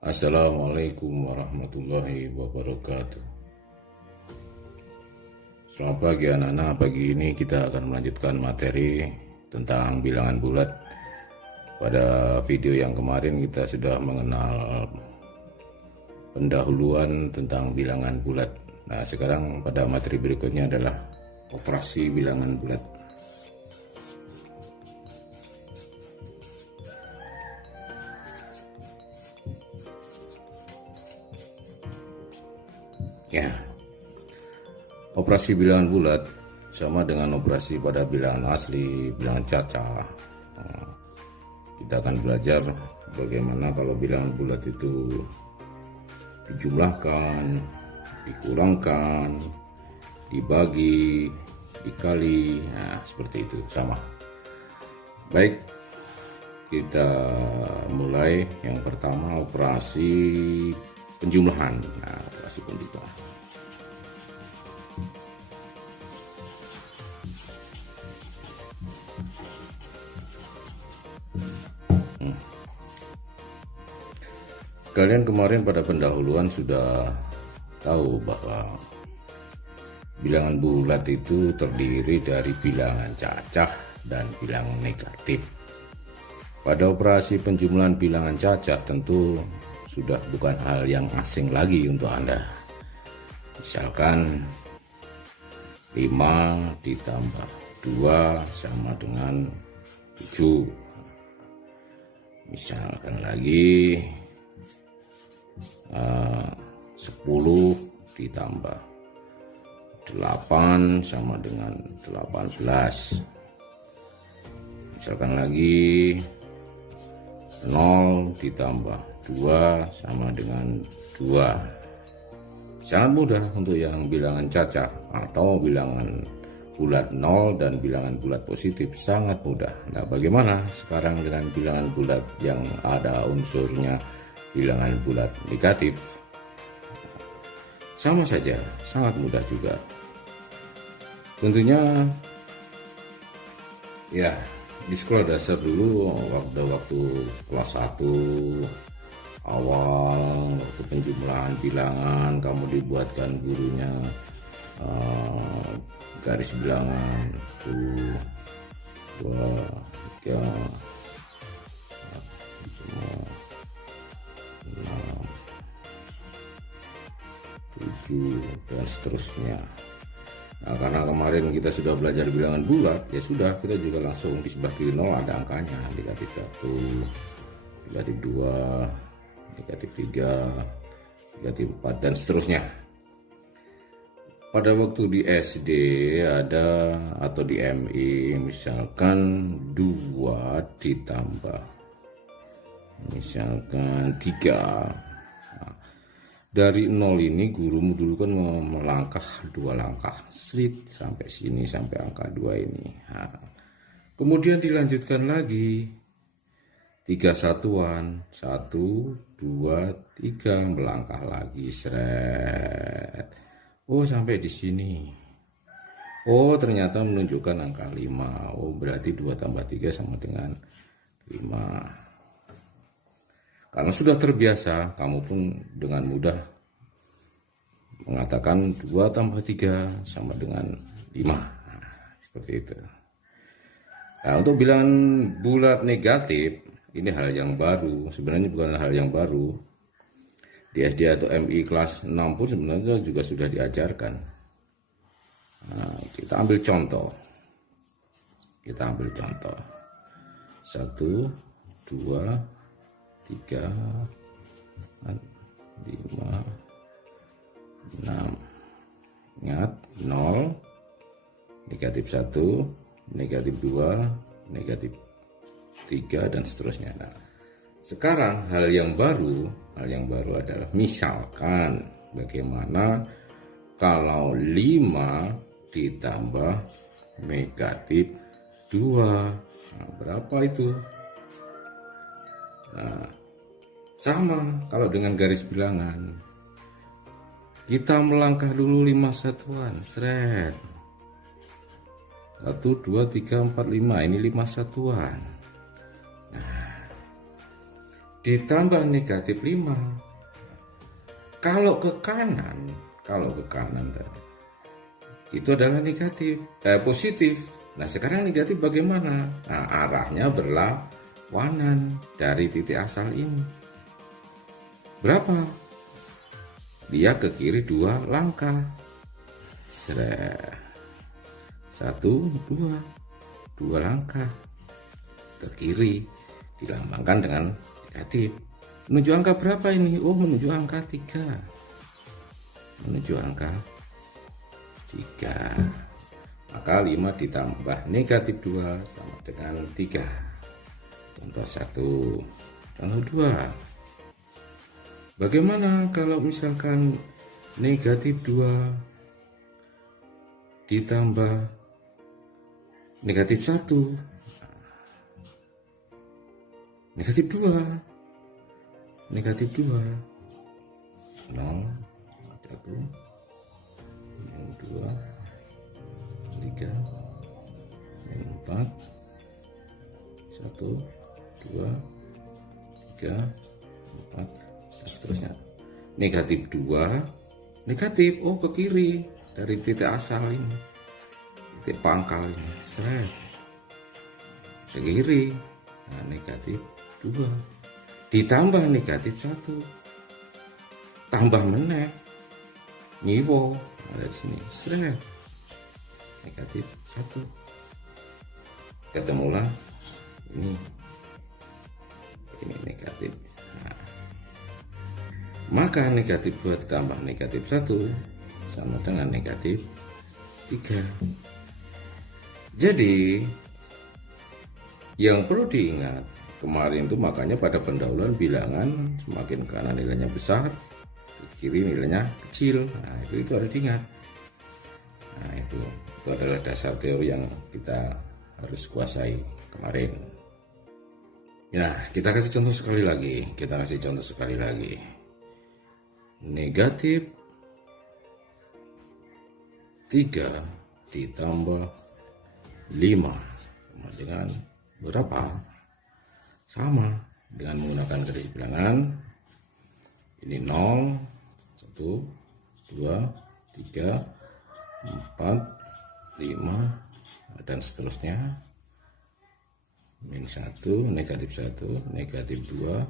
Assalamualaikum warahmatullahi wabarakatuh. Selamat pagi anak-anak. Pagi ini kita akan melanjutkan materi tentang bilangan bulat. Pada video yang kemarin kita sudah mengenal pendahuluan tentang bilangan bulat. Nah, sekarang pada materi berikutnya adalah operasi bilangan bulat. Ya, operasi bilangan bulat sama dengan operasi pada bilangan asli, bilangan cacah. Nah, kita akan belajar bagaimana kalau bilangan bulat itu dijumlahkan, dikurangkan, dibagi, dikali. Nah, seperti itu sama. Baik, kita mulai. Yang pertama operasi penjumlahan. Nah, operasi penjumlahan. Kalian kemarin pada pendahuluan sudah tahu bahwa bilangan bulat itu terdiri dari bilangan cacah dan bilangan negatif. Pada operasi penjumlahan bilangan cacah tentu sudah bukan hal yang asing lagi untuk Anda. Misalkan 5 ditambah 2 sama dengan 7. Misalkan lagi 10 ditambah 8 sama dengan 18. Misalkan lagi 0 ditambah 2 sama dengan 2. Sangat mudah untuk yang bilangan cacah atau bilangan bulat 0 dan bilangan bulat positif, sangat mudah. Nah, bagaimana sekarang dengan bilangan bulat yang ada unsurnya bilangan bulat negatif? Sama saja, sangat mudah juga. Tentunya ya di sekolah dasar dulu waktu kelas 1 awal, waktu penjumlahan bilangan kamu dibuatkan gurunya garis bilangan 1, 2, 3, 7 dan seterusnya. Nah, karena kemarin kita sudah belajar bilangan bulat, ya sudah, kita juga langsung di sebelah kiri 0 ada angkanya, negatif 1, negatif 2, negatif 3, negatif 4 dan seterusnya. Pada waktu di SD ada, atau di MI misalkan 2 ditambah misalkan 3. Dari 0 ini gurumu dulu kan melangkah 2 langkah slit sampai sini, sampai angka 2 ini. Nah, kemudian dilanjutkan lagi 3 satuan, 1, 2, 3, melangkah lagi seret. Oh, sampai di sini. Oh, ternyata menunjukkan angka 5. Oh, berarti 2 tambah 3 sama dengan 5. Karena sudah terbiasa, kamu pun dengan mudah mengatakan 2 tambah 3 sama dengan 5. Nah, seperti itu. Nah, untuk bilangan bulat negatif, ini hal yang baru. Sebenarnya bukan hal yang baru. Di SD atau MI kelas 6 pun sebenarnya juga sudah diajarkan. Nah, kita ambil contoh. 1, 2, 3, 5, 6. Ingat, 0, negatif 1, negatif 2, negatif 3 dan seterusnya. Nah, sekarang hal yang baru adalah misalkan bagaimana kalau 5 ditambah negatif 2. Nah, berapa itu? Nah, sama kalau dengan garis bilangan. Kita melangkah dulu 5 satuan, seret. 1, 2, 3, 4, 5. Ini 5 satuan. Nah, ditambah negatif 5. Kalau ke kanan itu adalah positif. Nah, sekarang negatif bagaimana? Nah, arahnya berlawanan dari titik asal ini. Berapa? Dia ke kiri 2 langkah. 1, 2 langkah ke kiri, dilambangkan dengan negatif. Menuju angka berapa ini? Oh, menuju angka 3. Menuju angka 3. Maka 5 ditambah negatif 2 sama dengan 3. Contoh 1. Contoh 2. Bagaimana kalau misalkan negatif 2 ditambah negatif 1? Negatif 2. Negatif 2. 0, 1, 2, 3, 4, 1, 2, 3, 4, dan seterusnya. Negatif 2, negatif, oh ke kiri dari titik asal ini, titik pangkal ini, ke kiri. Nah, negatif 2 ditambah negatif 1, tambah meneh nyiwo ada di sini, negatif 1, ketemulah ini negatif. Nah, maka negatif 2 ditambah negatif 1 sama dengan negatif 3. Jadi yang perlu diingat kemarin itu, makanya pada pendahuluan bilangan semakin kanan nilainya besar, ke kiri nilainya kecil. Nah, itu harus diingat. Nah, itu adalah dasar teori yang kita harus kuasai kemarin. Nah, kita kasih contoh sekali lagi. Negatif 3 ditambah 5 sama dengan berapa? Sama dengan menggunakan garis bilangan. Ini 0, 1, 2, 3, 4, 5, dan seterusnya. Min 1, negatif 1, negatif 2,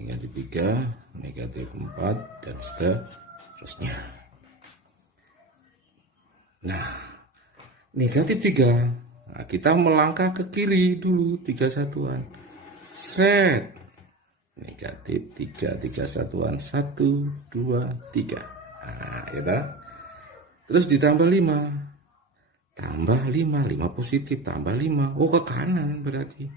negatif 3, negatif 4, dan seterusnya. Nah, negatif 3, nah, kita melangkah ke kiri dulu 3 satuan. Negatif 3 satuan, 1, 2, 3. Nah, ya. Terus ditambah 5. Tambah 5 positif, tambah 5. Oh, ke kanan berarti.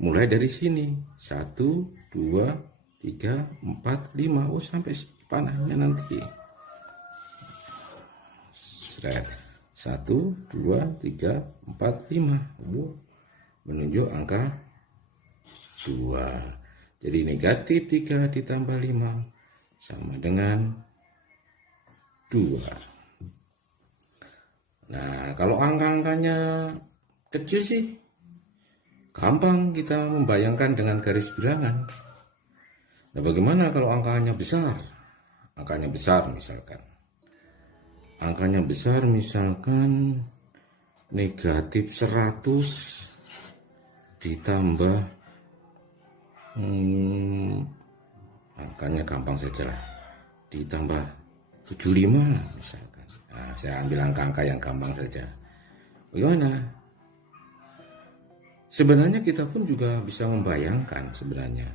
Mulai dari sini. 1, 2, 3, 4, 5. Oh, sampai panahnya nanti. 1, 2, 3, 4, 5. Oh, menunjuk angka 2. Jadi negatif 3 ditambah 5 sama dengan 2. Nah, kalau angka-angkanya kecil sih gampang kita membayangkan dengan garis bilangan. Nah, bagaimana kalau angkanya besar? Angkanya besar misalkan negatif 100 ditambah angkanya gampang saja lah, ditambah 75 misalkan. Nah, saya ambil angka-angka yang gampang saja. Bagaimana? Sebenarnya kita pun juga bisa membayangkan sebenarnya.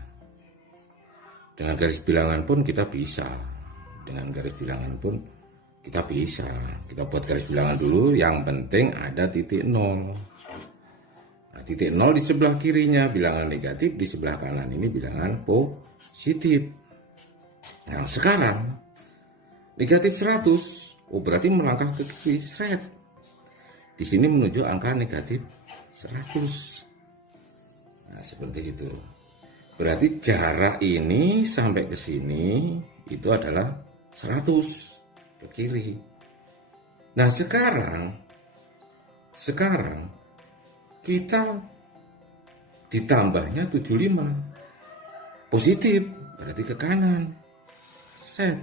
Dengan garis bilangan pun kita bisa. Kita buat garis bilangan dulu, yang penting ada titik 0. Nah, titik 0 di sebelah kirinya bilangan negatif, di sebelah kanan ini bilangan positif. Nah, sekarang negatif 100, oh berarti melangkah ke kiri, di sini menuju angka negatif 100. Nah, seperti itu. Berarti jarak ini sampai ke sini itu adalah 100 ke kiri. Nah, sekarang kita ditambahnya 75. positif, berarti ke kanan. Set.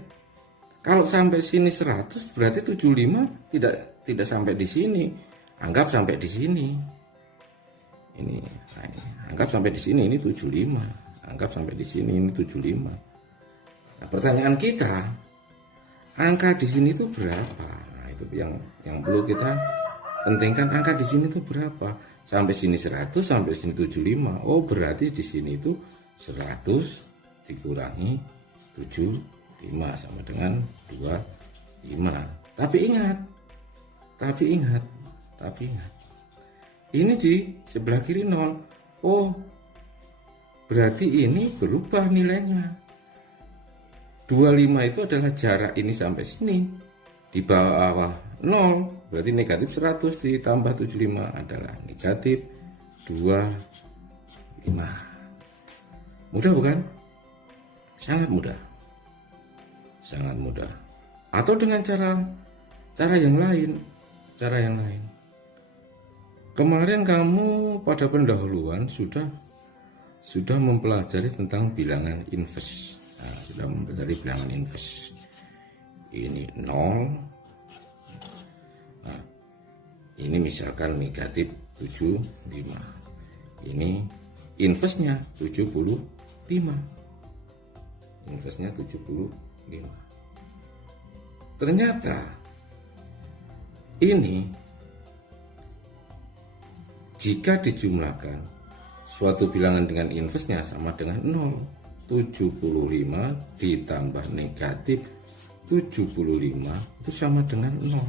Kalau sampai sini 100, berarti 75 tidak sampai di sini. Anggap sampai di sini. Ini, anggap sampai di sini, ini 75. Anggap sampai di sini, ini 75. Nah, pertanyaan kita, angka di sini itu berapa? Nah, itu yang perlu kita pentingkan, angka di sini itu berapa? Sampai sini 100, sampai sini 75. Oh, berarti di sini itu 100 dikurangi 75 sama dengan 25. Tapi ingat. Ini di sebelah kiri 0. Oh, berarti ini berubah nilainya. 25 itu adalah jarak ini sampai sini. Di bawah 0, berarti negatif 100 ditambah 75 adalah negatif 25. Mudah bukan? Sangat mudah. Atau dengan cara yang lain. Kemarin kamu pada pendahuluan sudah mempelajari tentang bilangan inverse. Nah, sudah mempelajari bilangan inverse. Ini 0. Nah, ini misalkan negatif 75. Ini inverse-nya 75. Inverse-nya 75. Ternyata ini jika dijumlahkan suatu bilangan dengan inverse-nya sama dengan 0. 75 ditambah negatif 75 itu sama dengan 0.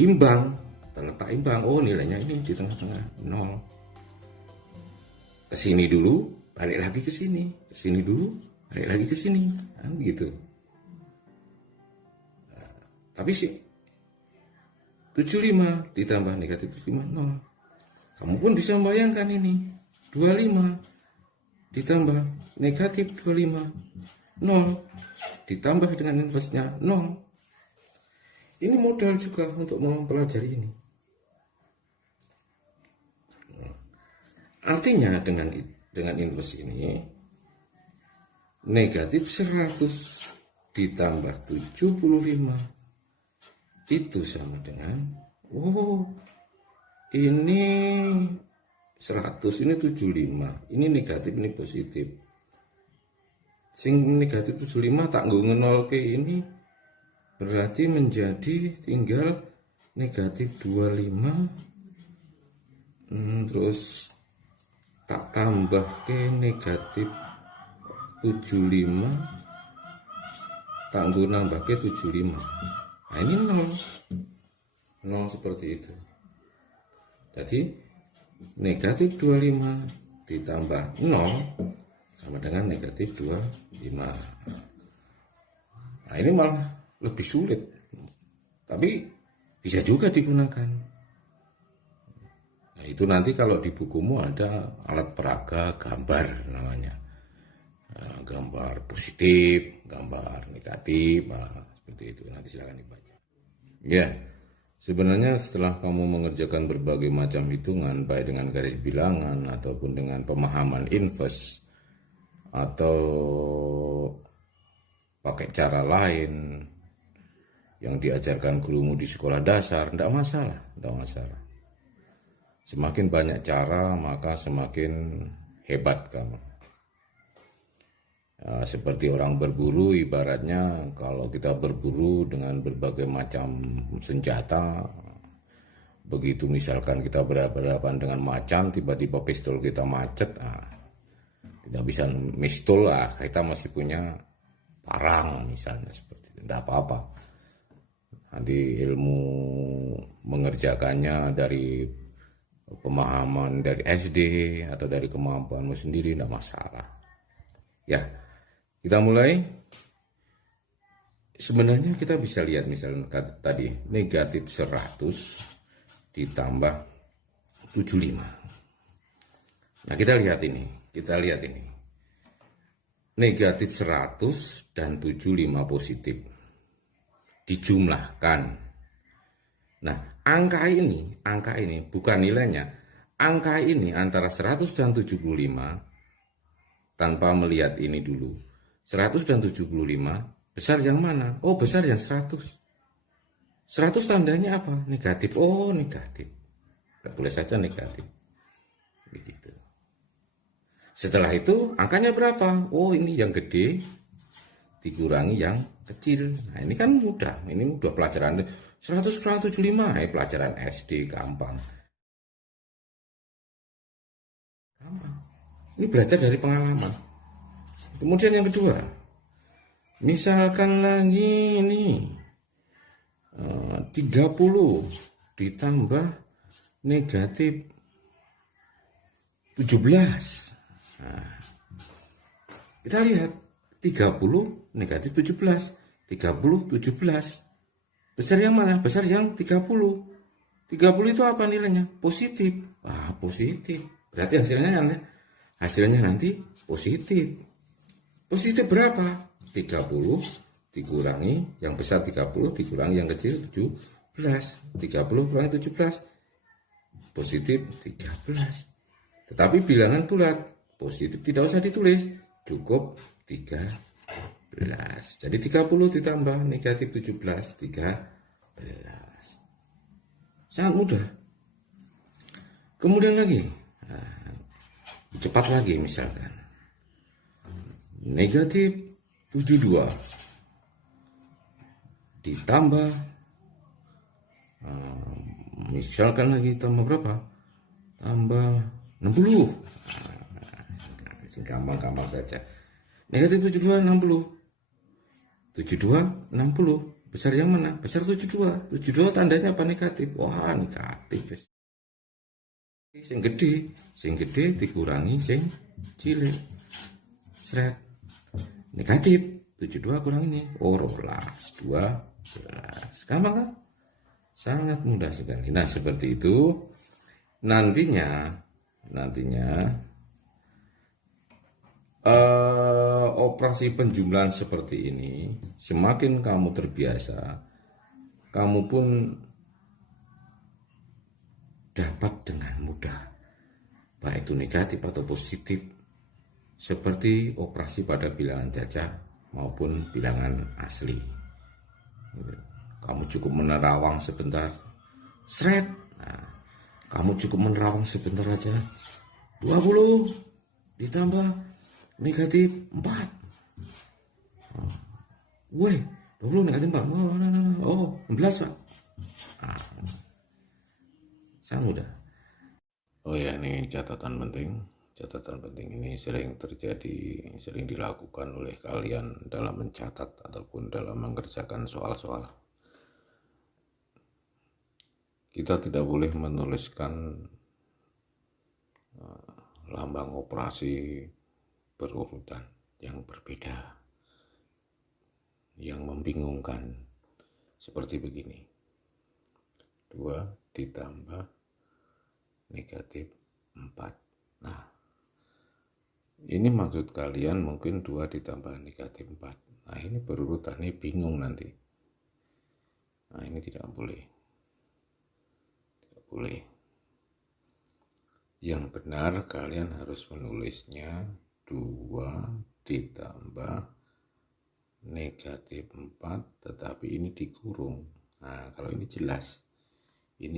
Imbang, terletak imbang. Oh, nilainya ini di tengah-tengah 0. Kesini dulu, balik lagi ke sini. Kesini dulu, balik lagi ke sini. Nah, begitu. Nah, tapi sih 75 ditambah negatif 75 0. Kamu pun bisa membayangkan ini 25 ditambah negatif 25 0 ditambah dengan inverse-nya 0. Ini modal juga untuk mempelajari ini. Artinya dengan inverse ini negatif 100 ditambah 75 itu sama dengan ini 100, ini 75, ini negatif, ini positif. Sing negatif 75 tak nol ke ini berarti menjadi tinggal negatif 25. Terus tak tambah ke negatif 75, tak nambah ke 75. Nah, ini 0 seperti itu. Jadi negatif 25 ditambah 0 sama dengan negatif 25. Nah, ini malah lebih sulit, tapi bisa juga digunakan. Nah, itu nanti kalau di bukumu ada alat peraga gambar namanya. Nah, gambar positif, gambar negatif, seperti itu. Nanti silakan dibaca. Ya. Sebenarnya setelah kamu mengerjakan berbagai macam hitungan, baik dengan garis bilangan ataupun dengan pemahaman inverse atau pakai cara lain yang diajarkan gurumu di sekolah dasar, tidak masalah. Semakin banyak cara, maka semakin hebat kamu. Ya, seperti orang berburu, ibaratnya kalau kita berburu dengan berbagai macam senjata, begitu misalkan kita berhadapan dengan macan, tiba-tiba pistol kita macet, tidak bisa pistol, kita masih punya parang misalnya, seperti itu, tidak apa-apa. Nanti ilmu mengerjakannya dari pemahaman dari SD atau dari kemampuanmu sendiri, tidak masalah. Ya. Kita mulai. Sebenarnya kita bisa lihat misalnya tadi negatif 100 ditambah 75. Nah, kita lihat ini. Negatif 100 dan 75 positif dijumlahkan. Nah, angka ini bukan nilainya. Angka ini antara 100 dan 75 tanpa melihat ini dulu. 100 dan 75, besar yang mana? Oh, besar yang 100. 100 tandanya apa? Negatif. Oh, negatif. Boleh saja negatif. Begitu. Setelah itu, angkanya berapa? Oh, ini yang gede dikurangi yang kecil. Nah, ini kan mudah. Ini mudah pelajaran 100 kurang 75. Pelajaran SD gampang. Gampang. Ini belajar dari pengalaman. Kemudian yang kedua, misalkan lagi ini 30 ditambah negatif 17. Nah, kita lihat 30 negatif 17. 30, 17. Besar yang mana? Besar yang 30. 30 itu apa nilainya? Positif. Wah, positif. Berarti hasilnya nanti positif. Positif berapa? 30 dikurangi yang besar 30 dikurangi yang kecil 17. 30 kurangi 17 positif 13. Tetapi bilangan bulat, positif tidak usah ditulis, cukup 13. Jadi 30 ditambah negatif 17, 13. Sangat mudah. Kemudian lagi, cepat lagi misalkan. Negatif 72 ditambah misalkan lagi tambah berapa? Tambah 60. Gampang-gampang saja. Negatif 72 60. 72 60. Besar yang mana? Besar 72. 72 tandanya apa? Negatif. Wah, negatif. Sing gede dikurangi sing cilik. Seret. Negatif 72 kurang ini. Oh, 12. Gampang kan? Sangat mudah sekali. Nah, seperti itu. Nantinya operasi penjumlahan seperti ini, semakin kamu terbiasa, kamu pun dapat dengan mudah, baik itu negatif atau positif, seperti operasi pada bilangan jajak maupun bilangan asli. Kamu cukup menerawang sebentar, seret. Nah, kamu cukup menerawang sebentar aja. 20 ditambah negatif 4. Weh, 20 negatif 4. Oh, 11 Pak. Sangat mudah. Oh ya, ini catatan penting. Catatan penting ini sering dilakukan oleh kalian dalam mencatat ataupun dalam mengerjakan soal-soal. Kita tidak boleh menuliskan lambang operasi berurutan yang berbeda, yang membingungkan, seperti begini. 2 ditambah negatif 4. Nah, ini maksud kalian mungkin 2 ditambah negatif 4. Nah, ini berurutannya bingung nanti. Nah, ini tidak boleh. Yang benar kalian harus menulisnya 2 ditambah negatif 4, tetapi ini dikurung. Nah, kalau ini jelas 2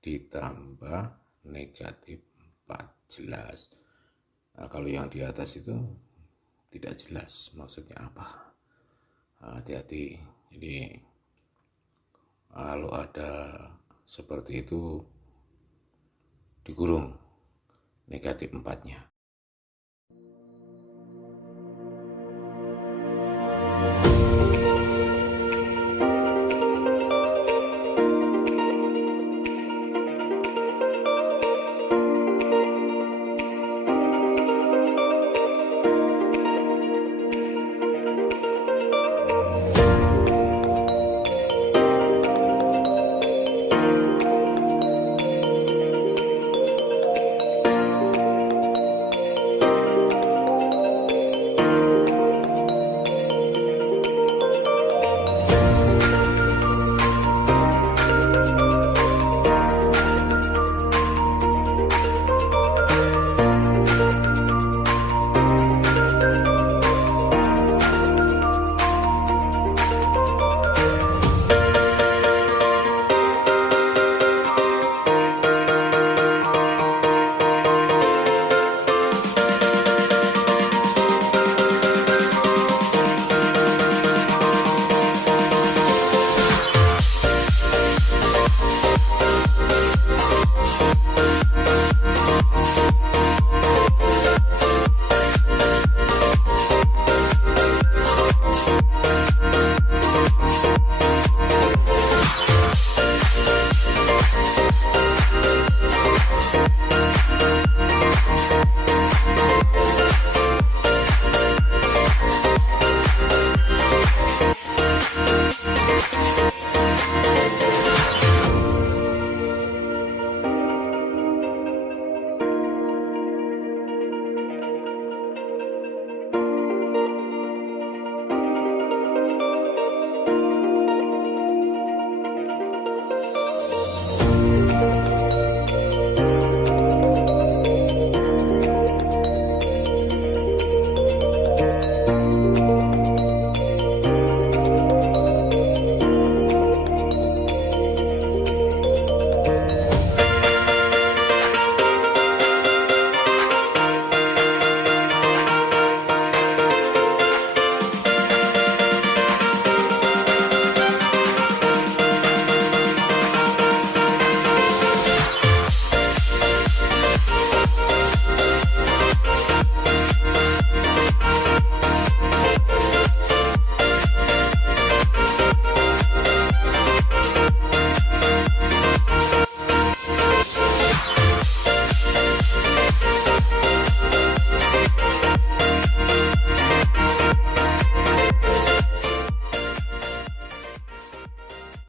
ditambah negatif 4, jelas. Nah, kalau yang di atas itu tidak jelas maksudnya apa. Hati-hati. Jadi kalau ada seperti itu dikurung negatif 4-nya.